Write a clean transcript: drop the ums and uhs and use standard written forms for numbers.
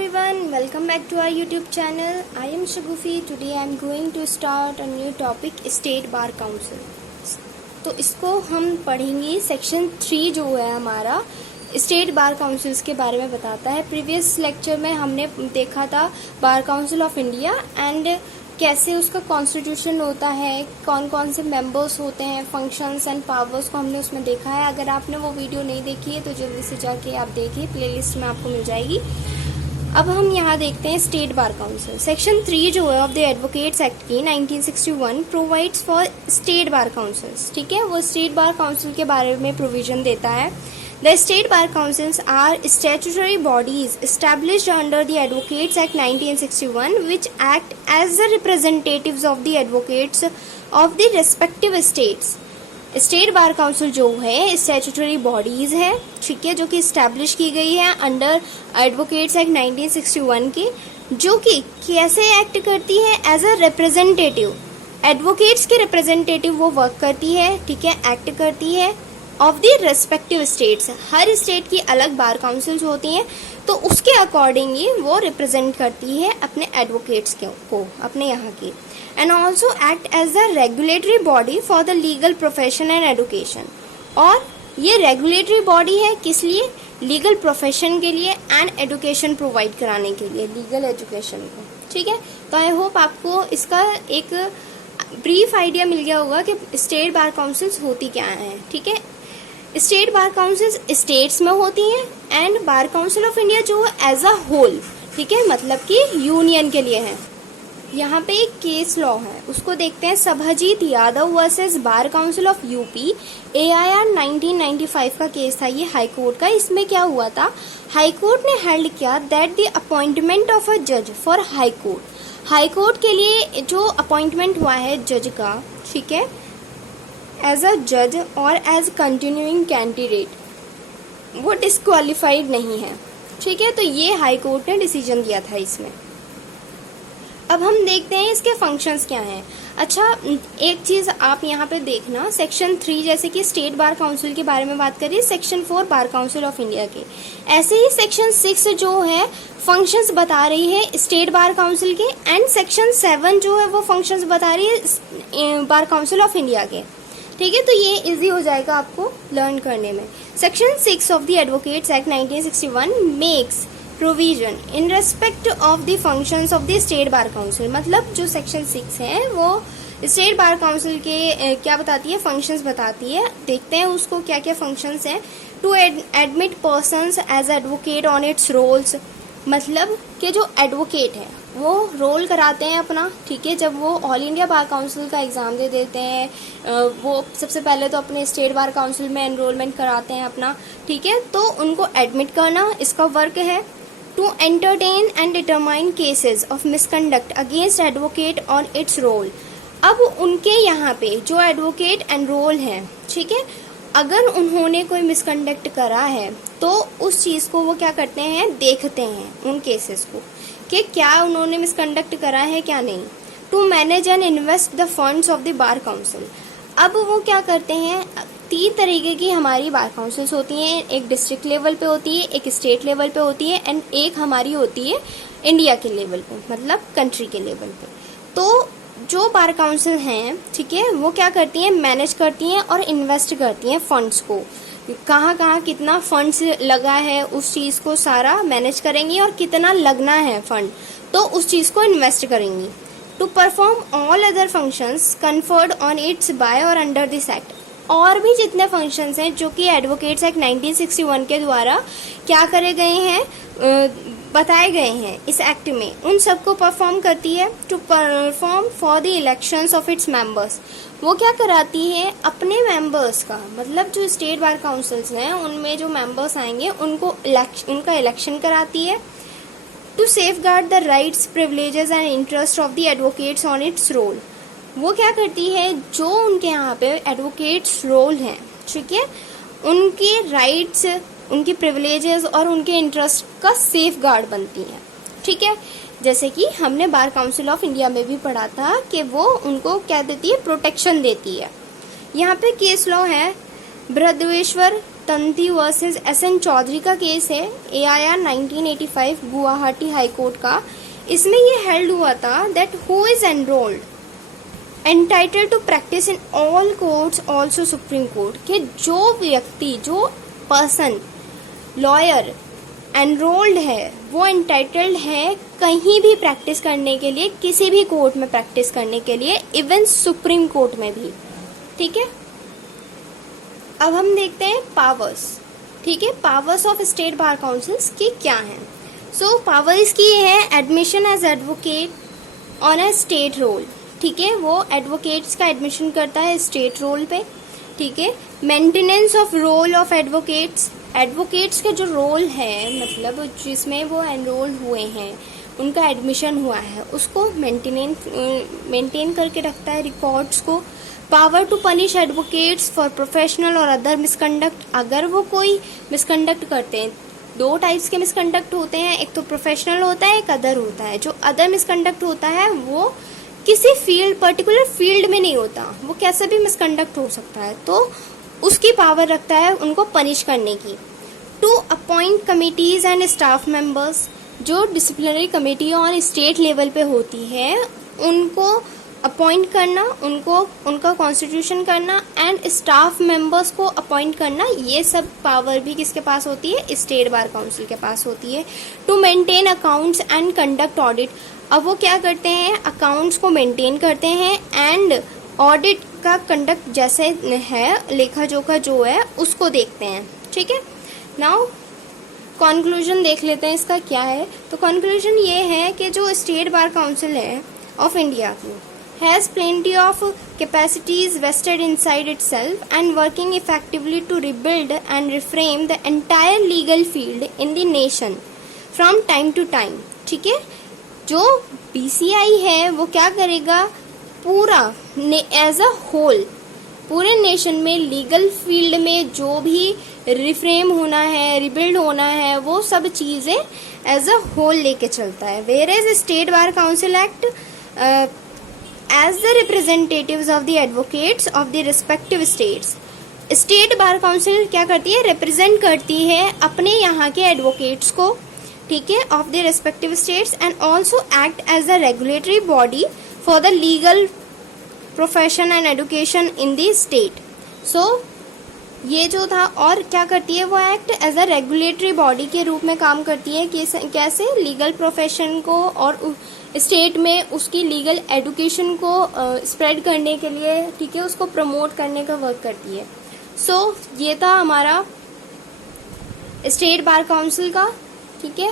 everyone, welcome back to our YouTube channel. I am Shagufi. Today I am going to start a new topic, State Bar Council. तो इसको हम पढ़ेंगे। Section 3 जो है हमारा state bar councils के बारे में बताता है। प्रीवियस लेक्चर में हमने देखा था bar council of India and कैसे उसका कॉन्स्टिट्यूशन होता है, कौन कौन से मेंबर्स होते हैं, फंक्शंस एंड पावर्स को हमने उसमें देखा है। अगर आपने वो वीडियो नहीं देखी है तो जल्दी से जाके आप देखिए, प्लेलिस्ट में आपको मिल जाएगी। अब हम यहाँ देखते हैं स्टेट बार काउंसिल। सेक्शन 3 जो है ऑफ द एडवोकेट्स एक्ट की 1961 provides for state bar councils. ठीक है, वो स्टेट बार काउंसिल के बारे में प्रोविजन देता है। The state bar councils are statutory bodies established under the Advocates Act 1961 which act as the representatives of the advocates of the respective states. State bar council जो है statutory bodies है, ठीक है, जो कि स्टैब्लिश की गई है अंडर एडवोकेट्स एक्ट 1961 के, जो कि कैसे एक्ट करती है एज अ रिप्रेजेंटेटिव। एडवोकेट्स के रिप्रेजेंटेटिव वो वर्क करती है, ठीक है, एक्ट करती है of the respective states. Her state की अलग बार काउंसिल्स होती हैं, तो उसके अकॉर्डिंग ही वो रिप्रेजेंट करती है अपने एडवोकेट्स को अपने यहाँ की। And also act as the regulatory body for the legal profession and education. और ये रेगुलेटरी बॉडी है किस लिए? लीगल प्रोफेशन के लिए एंड एडुकेशन प्रोवाइड कराने के लिए, लीगल एजुकेशन को। ठीक है, तो आई होप आपको इसका एक ब्रीफ आइडिया मिल गया होगा कि स्टेट बार काउंसिल्स होती क्या है। ठीक है, स्टेट बार काउंसिल्स स्टेट्स में होती हैं and bar council of India जो है एज अ होल, ठीक है, मतलब कि यूनियन के लिए है। यहाँ पे एक केस लॉ है, उसको देखते हैं। Sabhajit Yadav versus bar council of UP, AIR 1995 का केस था ये हाई कोर्ट का। इसमें क्या हुआ था, हाई कोर्ट ने हेल्ड किया that the appointment of a जज for high court, high court के लिए जो अपॉइंटमेंट हुआ है जज का, ठीक है, एज अ जज और एज कंटिन्यूइंग कैंडिडेट, वो डिस्क्वालिफाइड नहीं है। ठीक है, तो ये हाई कोर्ट ने डिसीजन दिया था इसमें। अब हम देखते हैं इसके फंक्शंस क्या हैं। अच्छा, एक चीज आप यहाँ पे देखना, सेक्शन 3 जैसे कि स्टेट बार काउंसिल के बारे में बात करिए, section 4 bar council of India के, ऐसे ही सेक्शन 6 जो है फंक्शंस बता रही है स्टेट बार काउंसिल के, एंड सेक्शन 7 जो है वो फंक्शंस बता रही है बार काउंसिल ऑफ इंडिया के। ठीक है, तो ये इजी हो जाएगा आपको लर्न करने में। Section 6 of the advocates act 1961 makes provision in respect of the functions of the state bar council. मतलब जो सेक्शन 6 है वो स्टेट बार काउंसिल के क्या बताती है, फंक्शंस बताती है। देखते हैं उसको क्या क्या फंक्शंस हैं। To admit persons as advocate on its rolls, मतलब कि जो एडवोकेट है वो रोल कराते हैं अपना, ठीक है, जब वो ऑल इंडिया बार काउंसिल का एग्ज़ाम दे देते हैं, वो सबसे पहले तो अपने स्टेट बार काउंसिल में एनरोलमेंट कराते हैं अपना, ठीक है, तो उनको एडमिट करना इसका वर्क है। To entertain and determine cases of misconduct against advocate on its roll. अब उनके यहाँ पे जो एडवोकेट एनरोल हैं, ठीक है, अगर उन्होंने कोई मिसकंडक्ट करा है तो उस चीज़ को वो क्या करते हैं, देखते हैं उन केसेस को कि क्या उन्होंने मिसकंडक्ट करा है क्या नहीं। To manage and invest the funds of the bar council. अब वो क्या करते हैं, 3 तरीके की हमारी बार काउंसिल्स होती हैं, एक डिस्ट्रिक्ट लेवल पे होती है, एक स्टेट लेवल पे होती है, एंड एक हमारी होती है इंडिया के लेवल पे, मतलब कंट्री के लेवल पे। तो जो बार काउंसिल हैं, ठीक है, वो क्या करती हैं, मैनेज करती हैं और इन्वेस्ट करती हैं फंड्स को। कहाँ कहाँ कितना फंड्स लगा है उस चीज़ को सारा मैनेज करेंगी, और कितना लगना है फंड तो उस चीज़ को इन्वेस्ट करेंगी। To perform all other functions conferred on its by or under this act. और भी जितने फंक्शंस हैं जो कि एडवोकेट्स एक्ट 1961 के द्वारा क्या करे गए हैं, बताए गए हैं इस एक्ट में, उन सबको परफॉर्म करती है। To perform for the elections of its members, वो क्या कराती है अपने मेंबर्स का, मतलब जो स्टेट बार काउंसिल्स हैं उनमें जो मेंबर्स आएंगे उनका इलेक्शन कराती है। To safeguard the rights, privileges and interest of the advocates on its roll. वो क्या करती है, जो उनके यहाँ पे एडवोकेट्स रोल हैं, ठीक है, उनके राइट्स, उनकी प्रिविलेजेस और उनके इंटरेस्ट का सेफ गार्ड बनती हैं। ठीक है, जैसे कि हमने बार काउंसिल ऑफ इंडिया में भी पढ़ा था कि वो उनको क्या देती है, प्रोटेक्शन देती है। यहाँ पे केस लॉ है बृहदेश्वर तंती वर्सेस SN चौधरी का केस है, AIR 1985 गुवाहाटी हाई कोर्ट का। इसमें ये हेल्ड हुआ था that who is enrolled entitled to practise in all courts also Supreme Court, के जो व्यक्ति, जो पर्सन, लॉयर एनरोल्ड है वो एंटाइटल्ड है कहीं भी प्रैक्टिस करने के लिए, किसी भी कोर्ट में प्रैक्टिस करने के लिए, इवन सुप्रीम कोर्ट में भी। ठीक है, अब हम देखते हैं पावर्स। ठीक है, powers of state bar councils की क्या हैं। सो पावर्स की ये है admission as advocate on a state roll. ठीक है, वो एडवोकेट्स का एडमिशन करता है स्टेट रोल पे। ठीक है, maintenance of roll of advocates, advocates का जो रोल है, मतलब जिसमें वो एनरोल हुए हैं, उनका एडमिशन हुआ है, उसको मेंटेन करके रखता है रिकॉर्ड्स को। Power to punish advocates for professional or other misconduct, अगर वो कोई मिसकंडक्ट करते हैं, दो टाइप्स के मिसकंडक्ट होते हैं, एक तो प्रोफेशनल होता है, एक अदर होता है। जो अदर मिसकंडक्ट होता है वो किसी फील्ड, पर्टिकुलर फील्ड में नहीं होता, वो कैसे भी मिसकंडक्ट हो सकता है, तो उसकी पावर रखता है उनको पनिश करने की। To appoint committees and staff members, जो disciplinary committee on state level पे होती है उनको अपॉइंट करना, उनको उनका कॉन्स्टिट्यूशन करना, एंड स्टाफ मेंबर्स को अपॉइंट करना, ये सब पावर भी किसके पास होती है, स्टेट बार काउंसिल के पास होती है। To maintain accounts and conduct audit, अब वो क्या करते हैं, अकाउंट्स को मेंटेन करते हैं एंड ऑडिट का कंडक्ट जैसे है, लेखा जोखा जो है उसको देखते हैं। ठीक है, नाउ कंक्लूजन देख लेते हैं इसका क्या है। तो कंक्लूजन ये है कि जो स्टेट बार काउंसिल है ऑफ इंडिया की has plenty of capacities vested inside itself and working effectively to rebuild and reframe the entire legal field in the nation from time to time। ठीक है, जो BCI है वो क्या करेगा, पूरा एज अ होल पूरे नेशन में लीगल फील्ड में जो भी रिफ्रेम होना है, रिबिल्ड होना है, वो सब चीज़ें एज अ होल लेके चलता है। Whereas state bar council act as the representatives of the advocates of the respective states, state bar council क्या करती है, रिप्रेजेंट करती है अपने यहाँ के एडवोकेट्स को। ठीक है, of the respective states and also act as a regulatory body for the legal profession and education in the state. So ये जो था, और क्या करती है, वो act as a regulatory body के रूप में काम करती है। कैसे, लीगल प्रोफेशन को और स्टेट में उसकी लीगल एडुकेशन को स्प्रेड करने के लिए, ठीक है, उसको प्रमोट करने का वर्क करती है। सो ये था हमारा स्टेट बार काउंसिल का। ठीक है,